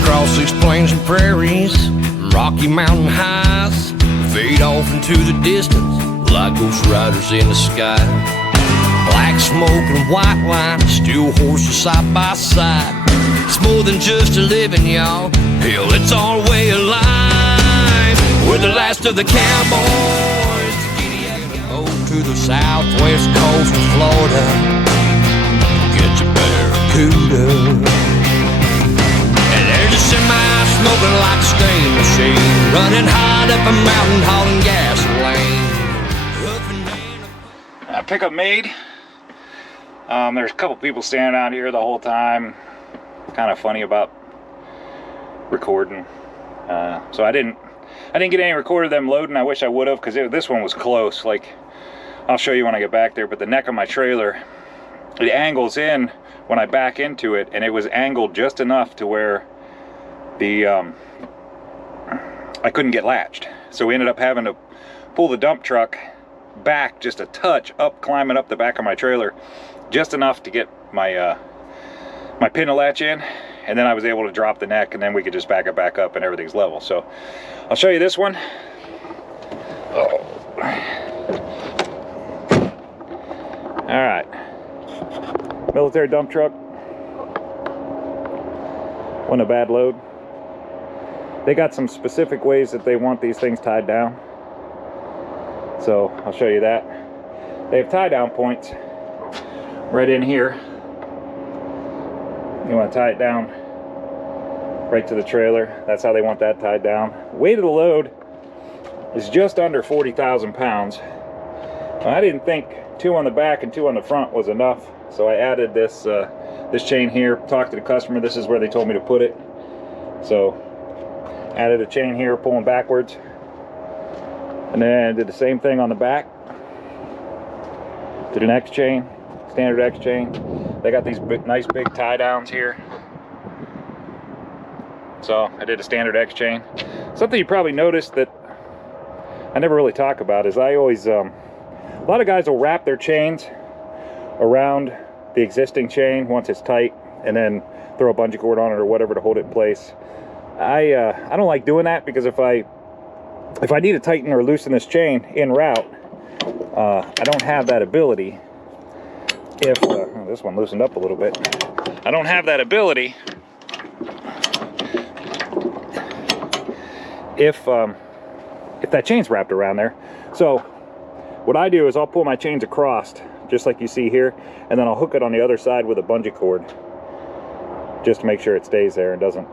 across these plains and prairies, rocky mountain highs, fade off into the distance like ghost riders in the sky. Black smoke and white line, steel horses side by side. It's more than just a living, y'all. Hell, it's our way of life. We're the last of the cowboys to get a boat to the southwest coast of Florida. Get your barracuda. And there's a semi smoking like a steam machine, running hot up a mountain hauling gasoline. Pickup made. There's a couple people standing out here the whole time, kind of funny about recording. So I didn't get any record of them loading. I wish I would have, because this one was close. Like, I'll show you when I get back there. But the neck of my trailer, it angles in when I back into it, and it was angled just enough to where the I couldn't get latched. So we ended up having to pull the dump truck back just a touch, up, climbing up the back of my trailer, just enough to get my my pin to latch in, and then I was able to drop the neck, and then we could just back it back up and everything's level. So I'll show you this one. Oh. All right, military dump truck. Wasn't a bad load. They got some specific ways that they want these things tied down, so I'll show you that. They have tie down points right in here. You want to tie it down right to the trailer. That's how they want that tied down. Weight of the load is just under 40,000 pounds. I didn't think 2 on the back and 2 on the front was enough, so I added this this chain here. Talked to the customer. This is where they told me to put it. So added a chain here, pulling backwards, and then did the same thing on the back. Did an X chain, standard X chain. They got these nice big tie downs here, so I did a standard X chain. Something you probably noticed that I never really talk about is I always a lot of guys will wrap their chains around the existing chain once it's tight, and then throw a bungee cord on it or whatever to hold it in place. I don't like doing that, because if I need to tighten or loosen this chain en route, I don't have that ability. If oh, this one loosened up a little bit, I don't have that ability if that chain's wrapped around there. So what I do is I'll pull my chains across, just like you see here, and then I'll hook it on the other side with a bungee cord, just to make sure it stays there and doesn't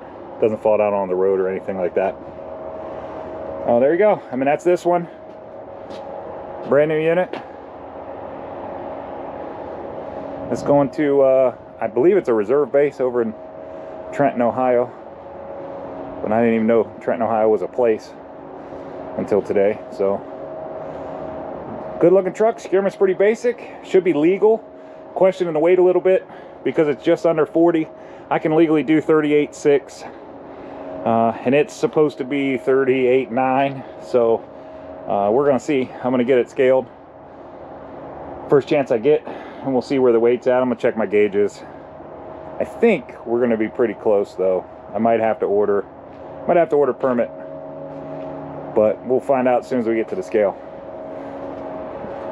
fall down on the road or anything like that. Oh, there you go. I mean, that's this one. Brand new unit. It's going to, I believe it's a reserve base over in Trenton, Ohio. But I didn't even know Trenton, Ohio was a place until today. So, good looking truck. Securement's pretty basic. Should be legal. Questioning the weight a little bit, because it's just under 40. I can legally do 38.6. And it's supposed to be 38.9. So we're going to see. I'm going to get it scaled first chance I get, and we'll see where the weight's at. I'm going to check my gauges. I think we're going to be pretty close, though. I might have to order permit, but we'll find out as soon as we get to the scale.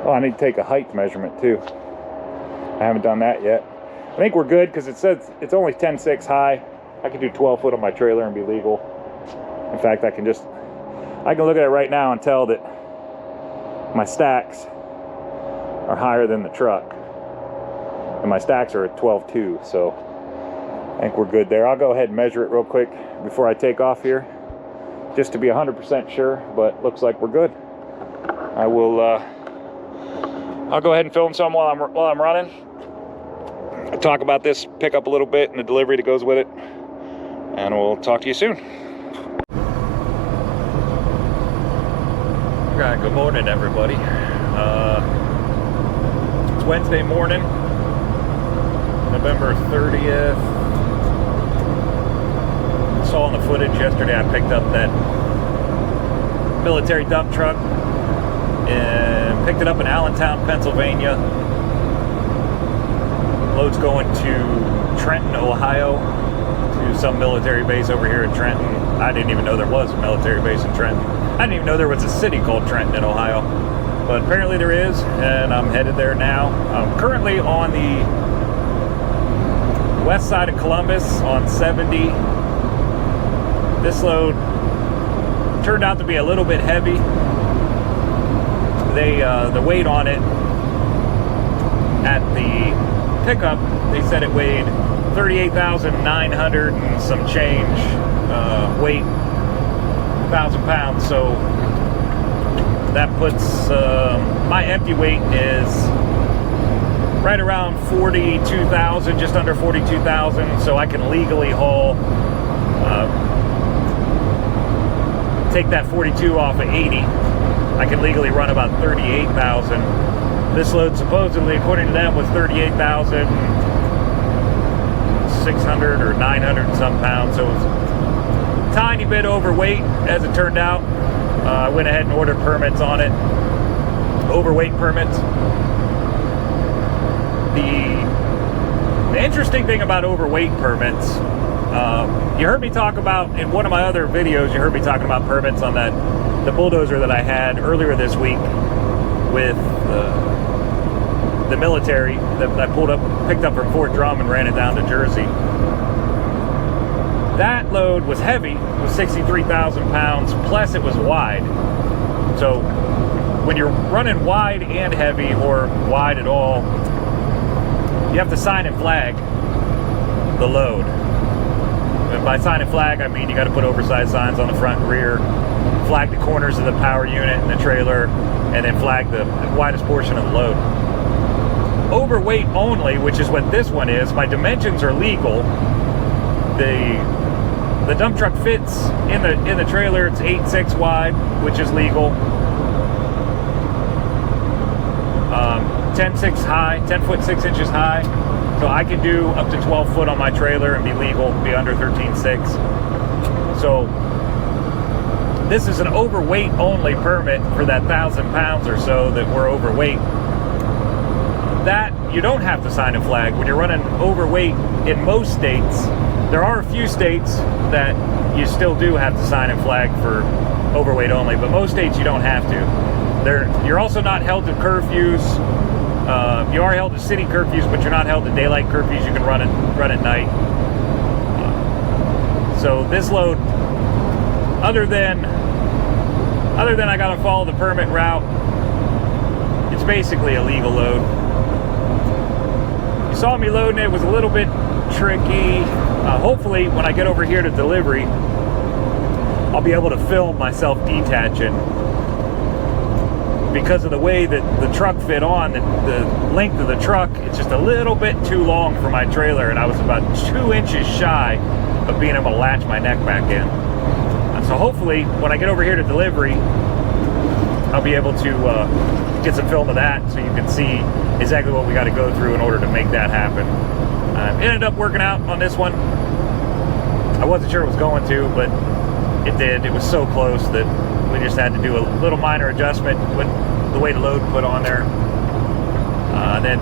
Oh, I need to take a height measurement too. I haven't done that yet. I think we're good, because it says it's only 10.6 high. I can do 12 foot on my trailer and be legal. In fact, I can look at it right now and tell that my stacks are higher than the truck, and my stacks are at 12.2, so I think we're good there. I'll go ahead and measure it real quick before I take off here, just to be 100% sure, but looks like we're good. I will I'll go ahead and film some while I'm running. I'll talk about this pickup a little bit and the delivery that goes with it, and we'll talk to you soon. Alright, good morning everybody. It's Wednesday morning, November 30th. Saw in the footage yesterday I picked up that military dump truck and picked it up in Allentown, Pennsylvania. Load's going to Trenton, Ohio, to to some military base over here in Trenton. I didn't even know there was a military base in Trenton. I didn't even know there was a city called Trenton in Ohio. But apparently there is, and I'm headed there now. I'm currently on the west side of Columbus on 70. This load turned out to be a little bit heavy. The weight on it at the pickup, they said it weighed 38,900 and some change weight, 1,000 pounds. So that puts my empty weight is right around 42,000, just under 42,000. So I can legally haul, take that 42 off of 80. I can legally run about 38,000. This load supposedly, according to them, was 38,600 or 900 and some pounds. So it was a tiny bit overweight, as it turned out. I went ahead and ordered permits on it, overweight permits. The interesting thing about overweight permits, you heard me talk about, in one of my other videos, you heard me talking about permits on the bulldozer that I had earlier this week with the military that I picked up from Fort Drum and ran it down to Jersey. That load was heavy, it was 63,000 pounds, plus it was wide. So when you're running wide and heavy, or wide at all, you have to sign and flag the load. And by sign and flag, I mean you got to put oversized signs on the front and rear, flag the corners of the power unit and the trailer, and then flag the widest portion of the load. Overweight only, which is what this one is, my dimensions are legal. The dump truck fits in the trailer. It's 8'6" wide, which is legal. 10'6" high, 10 foot 6 inches high. So I can do up to 12 foot on my trailer and be legal, be under 13.6. So this is an overweight only permit for that 1,000 pounds or so that we're overweight. That you don't have to sign a flag when you're running overweight in most states. There are a few states that you still do have to sign and flag for overweight only, but most states you don't have to. You're also not held to curfews. You are held to city curfews, but you're not held to daylight curfews. You can run at night. So this load, other than I gotta follow the permit route, it's basically a legal load. You saw me loading it was a little bit tricky. Hopefully when I get over here to delivery, I'll be able to film myself detaching. Because of the way that the truck fit on, the length of the truck, it's just a little bit too long for my trailer, and I was about 2 inches shy of being able to latch my neck back in. And so hopefully when I get over here to delivery, I'll be able to get some film of that so you can see exactly what we got to go through in order to make that happen. It ended up working out on this one. I wasn't sure it was going to, but it did. It was so close that we just had to do a little minor adjustment with the way the load put on there. Then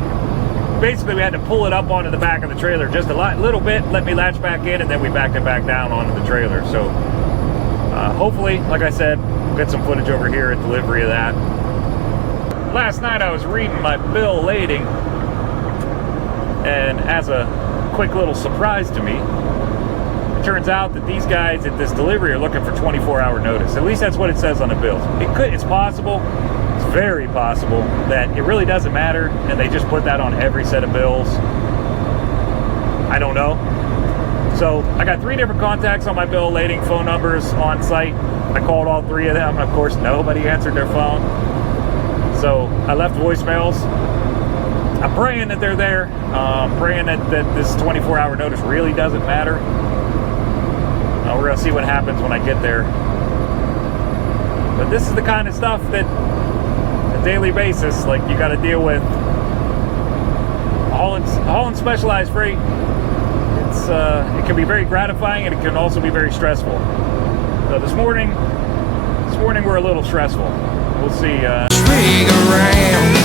basically we had to pull it up onto the back of the trailer just a little bit, let me latch back in, and then we backed it back down onto the trailer. So hopefully, like I said, we'll get some footage over here at delivery of that. Last night I was reading my bill of lading, and as a quick little surprise to me, it turns out that these guys at this delivery are looking for 24-hour notice. At least that's what it says on the bill. It's possible, it's very possible, that it really doesn't matter, and they just put that on every set of bills. I don't know. So I got 3 different contacts on my bill of lading, phone numbers on site. I called all 3 of them, and of course nobody answered their phone. So I left voicemails. I'm praying that they're there. Praying that this 24-hour notice really doesn't matter. We're gonna see what happens when I get there. But this is the kind of stuff that, on a daily basis, like you got to deal with. Hauling specialized freight. It can be very gratifying, and it can also be very stressful. So this morning we're a little stressful. We'll see. Swing around.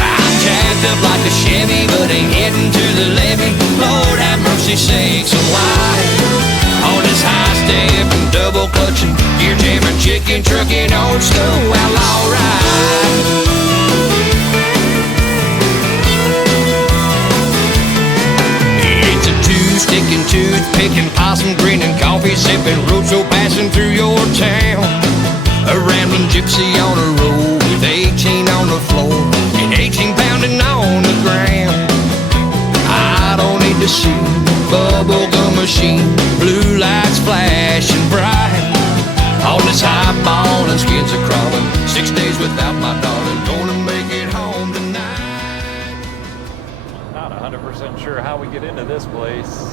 I'm jacked up like a Chevy, but ain't heading to the levee. Lord have mercy sakes alive. chicken trucking old school outlaw ride. It's a two-sticking, tooth-picking, possum grinning, coffee sipping, roadshow passing through your town. A rambling gypsy on a road with 18 on the floor and 18 pounding on the ground. I don't need to see bubblegum machine, blue lights flashing bright. On this highball and skins are crawling, 6 days without my darling, gonna make it home tonight. Not 100% sure how we get into this place.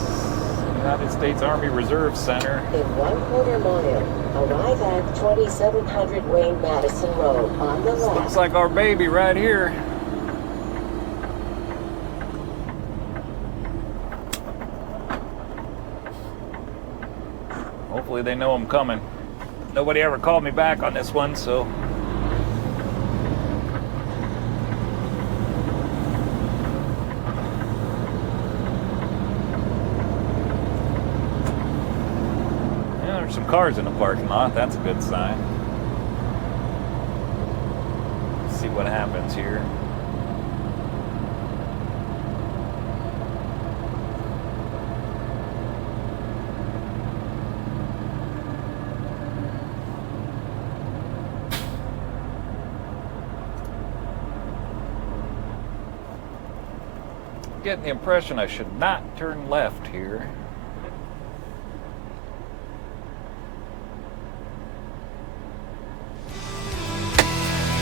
United States Army Reserve Center. In 1/4 mile, arrive at 2700 Wayne Madison Road on the left. Looks like our baby right here. Hopefully they know I'm coming. Nobody ever called me back on this one, so. Yeah, there's some cars in the parking lot. That's a good sign. Let's see what happens here. Getting the impression I should not turn left here.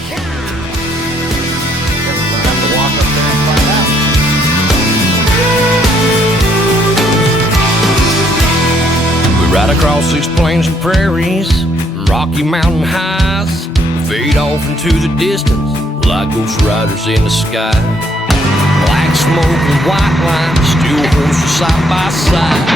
Guess we're gonna have to walk up there and find out. We ride across these plains and prairies, rocky mountain highs, fade off into the distance like ghost riders in the sky. Black smoke and white line, steel horses side by side.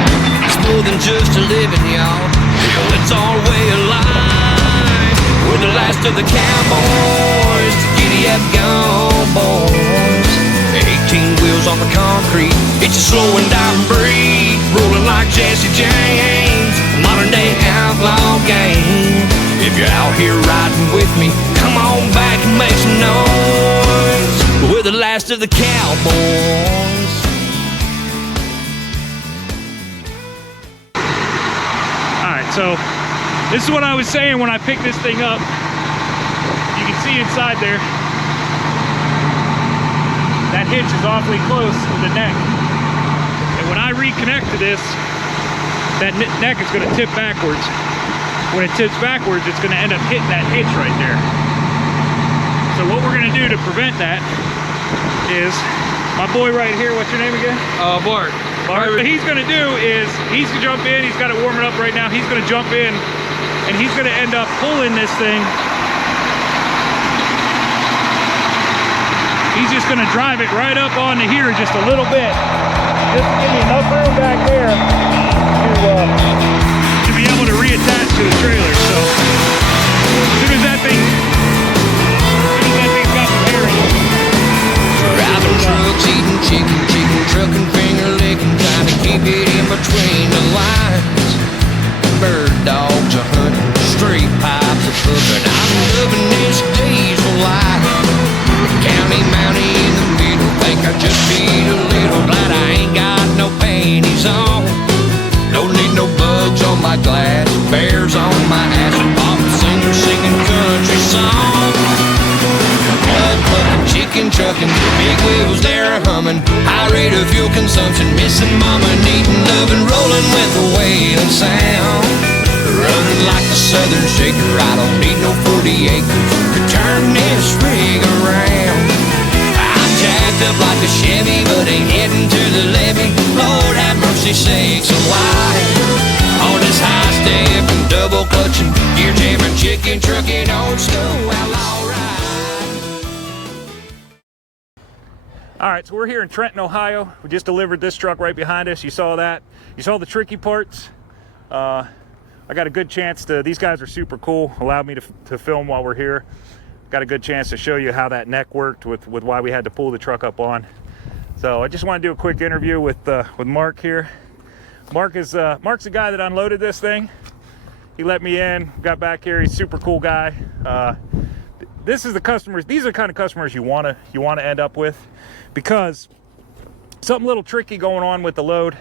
It's more than just a living, y'all. Hell, it's our way of life. We're the last of the cowboys, the giddy up gone boys. 18 wheels on the concrete, it's a slow and dying breed, rolling like Jesse James, a modern day outlaw game. If you're out here riding with me, come on back and make some noise. We're the last of the cowboys. Alright, so this is what I was saying when I picked this thing up. You can see inside there, that hitch is awfully close to the neck. And when I reconnect to this, that neck is going to tip backwards. When it tips backwards, it's going to end up hitting that hitch right there. So what we're going to do to prevent that is, my boy right here, what's your name again? Bart. Bart. What he's going to do is, he's going to jump in, he's got it warming up right now, he's going to jump in, and he's going to end up pulling this thing. He's just going to drive it right up onto here just a little bit. Just to give me enough room back there to be able to reattach to the trailer. So, as soon as that thing's got some air in it. Driving trucks, eating chicken, trucking, finger licking, trying to keep it in between the lines. Bird dogs are hunting, straight pipes are puffing. I'm loving this diesel life. County Mountie in the middle, think I just beat a little. Glad I ain't got no panties on. Don't need no bugs on my glass, bears on my ass, and pop singer singing country songs. Blood pumping, chicken trucking, big wheels they're humming. High rate of fuel consumption, missing mama, needing loving, rolling with the wailing sound. Running like the Southern Shaker, I don't need no 40 acres to turn this rig around. I'm jacked up like a Chevy, but ain't heading to the levee. Lord have mercy sakes alive. On this high step and double clutching, gear jamming, chicken trucking, old school outlaw ride. All right, so we're here in Trenton, Ohio. We just delivered this truck right behind us. You saw that. You saw the tricky parts. I got a good chance to, these guys are super cool, allowed me to film while we're here. Got a good chance to show you how that neck worked with why we had to pull the truck up on. So I just want to do a quick interview with Mark here. Mark's the guy that unloaded this thing. He let me in, got back here. He's a super cool guy. This is the customers. These are the kind of customers you want to end up with, because something a little tricky going on with the load.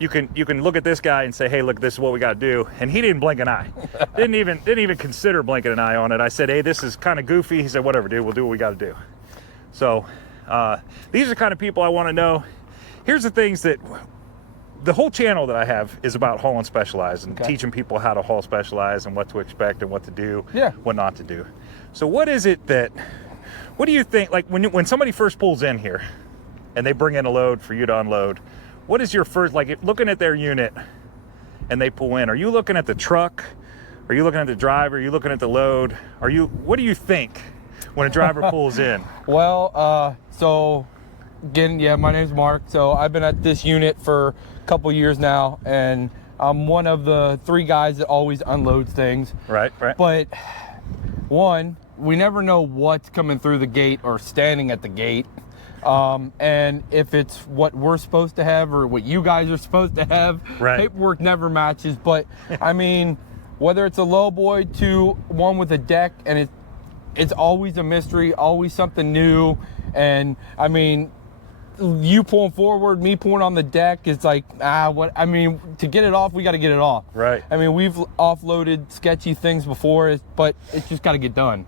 You can look at this guy and say, hey, look, this is what we got to do. And he didn't blink an eye. didn't even consider blinking an eye on it. I said, hey, this is kind of goofy. He said, whatever, dude, we'll do what we got to do. So these are the kind of people I want to know. Here's the things that the whole channel that I have is about hauling specialized and teaching people how to haul specialized and what to expect and what to do, what not to do. So what do you think, like when somebody first pulls in here and they bring in a load for you to unload, what is your first, like looking at their unit and they pull in, are you looking at the truck? Are you looking at the driver? Are you looking at the load? What do you think when a driver pulls in? Well, so again, yeah, my name's Mark. So I've been at this unit for a couple years now, and I'm one of the 3 guys that always unloads things. Right. But one, we never know what's coming through the gate or standing at the gate. And if it's what we're supposed to have or what you guys are supposed to have, paperwork never matches. But I mean, whether it's a low boy to one with a deck, and it's always a mystery, always something new. And I mean, you pulling forward, me pulling on the deck, it's like, I mean, to get it off, we got to get it off. Right. I mean, we've offloaded sketchy things before, but it's just got to get done.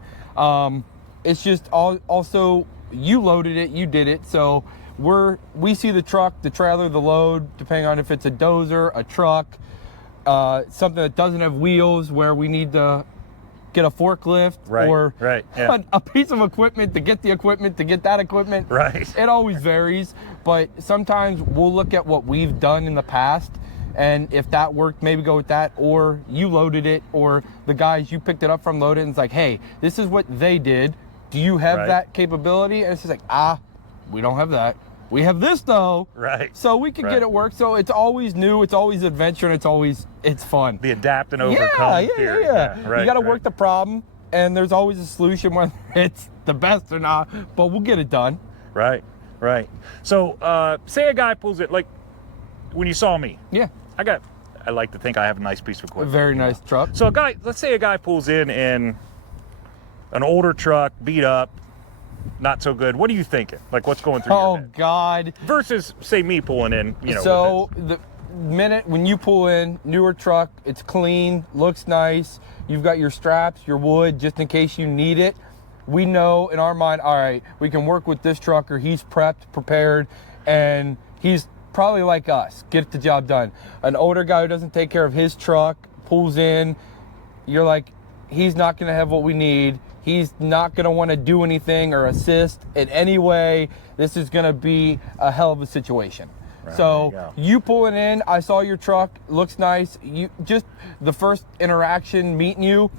It's just also, you loaded it, you did it. So we see the truck, the trailer, the load, depending on if it's a dozer, a truck, something that doesn't have wheels where we need to get a forklift or a piece of equipment to get the equipment to get that equipment. Right. It always varies, but sometimes we'll look at what we've done in the past, and if that worked, maybe go with that, or you loaded it, or the guys you picked it up from loaded, and it's like, hey, this is what they did. Do you have that capability? And it's just like, we don't have that. We have this though. Right. So we can get it work. So it's always new, it's always adventure, and it's fun. The adapt and overcome theory. You got to work the problem, and there's always a solution, whether it's the best or not, but we'll get it done. Right. So say a guy pulls it, like when you saw me. Yeah. I like to think I have a nice piece of equipment. A very nice truck. So let's say a guy pulls in an older truck, beat up, not so good. What are you thinking? Like, what's going through your head? Oh God. Versus, say, me pulling in, So the minute when you pull in, newer truck, it's clean, looks nice. You've got your straps, your wood, just in case you need it. We know in our mind, all right, we can work with this trucker. He's prepped, prepared, and he's probably like us, get the job done. An older guy who doesn't take care of his truck pulls in, you're like, he's not going to have what we need. He's not going to want to do anything or assist in any way. This is going to be a hell of a situation. Right, so you pulling in, I saw your truck, looks nice. You just the first interaction meeting you,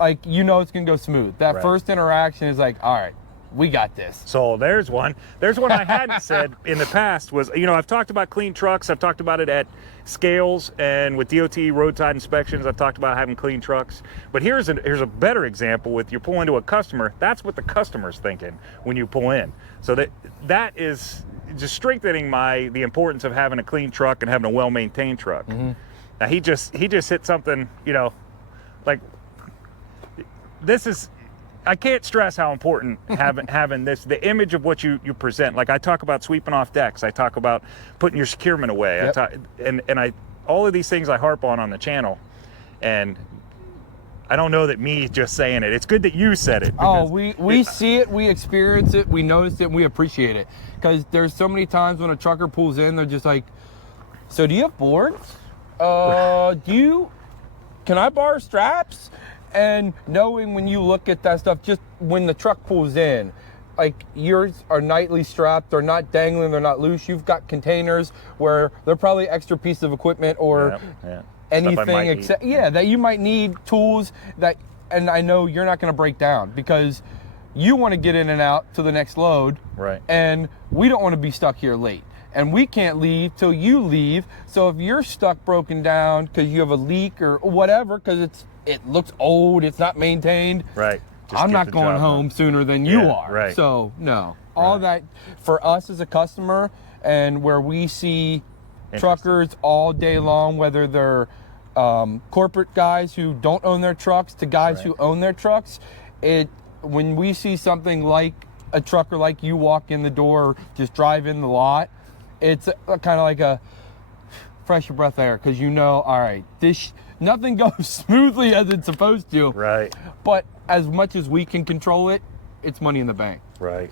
like, it's going to go smooth. That first interaction is like, all right, we got this. So there's one I hadn't said in the past was, I've talked about clean trucks. I've talked about it at scales and with DOT roadside inspections. I've talked about having clean trucks. But here's a better example with you pull into a customer. That's what the customer's thinking when you pull in. So that is just strengthening the importance of having a clean truck and having a well-maintained truck. Mm-hmm. Now he just hit something, like this is, I can't stress how important having this, the image of what you present. Like I talk about sweeping off decks. I talk about putting your securement away. Yep. All of these things I harp on the channel, and I don't know that me just saying it. It's good that you said it. We see it, we experience it, we notice it, and we appreciate it. Because there's so many times when a trucker pulls in, they're just like, so do you have boards? Can I borrow straps? And knowing when you look at that stuff, just when the truck pulls in, like yours are nightly strapped, they're not dangling, they're not loose. You've got containers where they're probably extra piece of equipment or anything except that you might need, tools that, and I know you're not going to break down because you want to get in and out to the next load. Right. And we don't want to be stuck here late. And we can't leave till you leave. So if you're stuck broken down because you have a leak or whatever, because it looks old, it's not maintained. Right. I'm not going home sooner than you are. Right. So no, all that for us as a customer, and where we see truckers all day long, whether they're corporate guys who don't own their trucks to guys who own their trucks. When we see something like a trucker like you walk in the door, or just drive in the lot, it's kind of like a fresh breath of air, because you know, all right, nothing goes smoothly as it's supposed to. Right. But as much as we can control it, it's money in the bank. Right.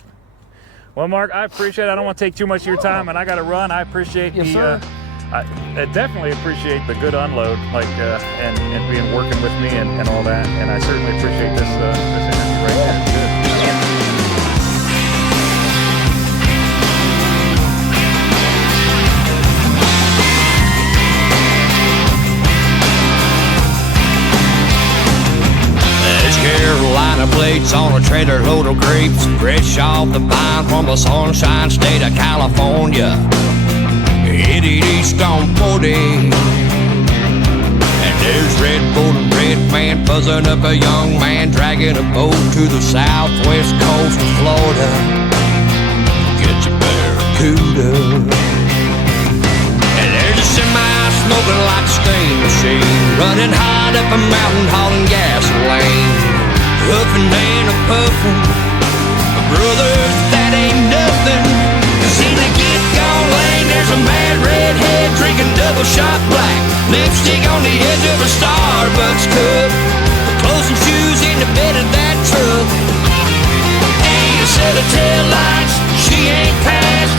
Well, Mark, I appreciate it. I don't want to take too much of your time, and I got to run. I appreciate I definitely appreciate the good unload, like and being working with me and all that. And I certainly appreciate this interview right here. Good. Carolina plates on a trailer load of grapes, fresh off the vine from the sunshine state of California. Headed east on 40, and there's Red Bull and Red Man buzzing up a young man dragging a boat to the southwest coast of Florida. Get your barracuda. And there's a semi smoking like a steam machine, running hot up a mountain hauling gasoline. Huffing and a puffin', brothers, that ain't nothing. Cause in the get-gone lane, there's a mad redhead drinking double shot black, lipstick on the edge of a Starbucks cup, clothes and shoes in the bed of that truck. Ain't a set of tail lights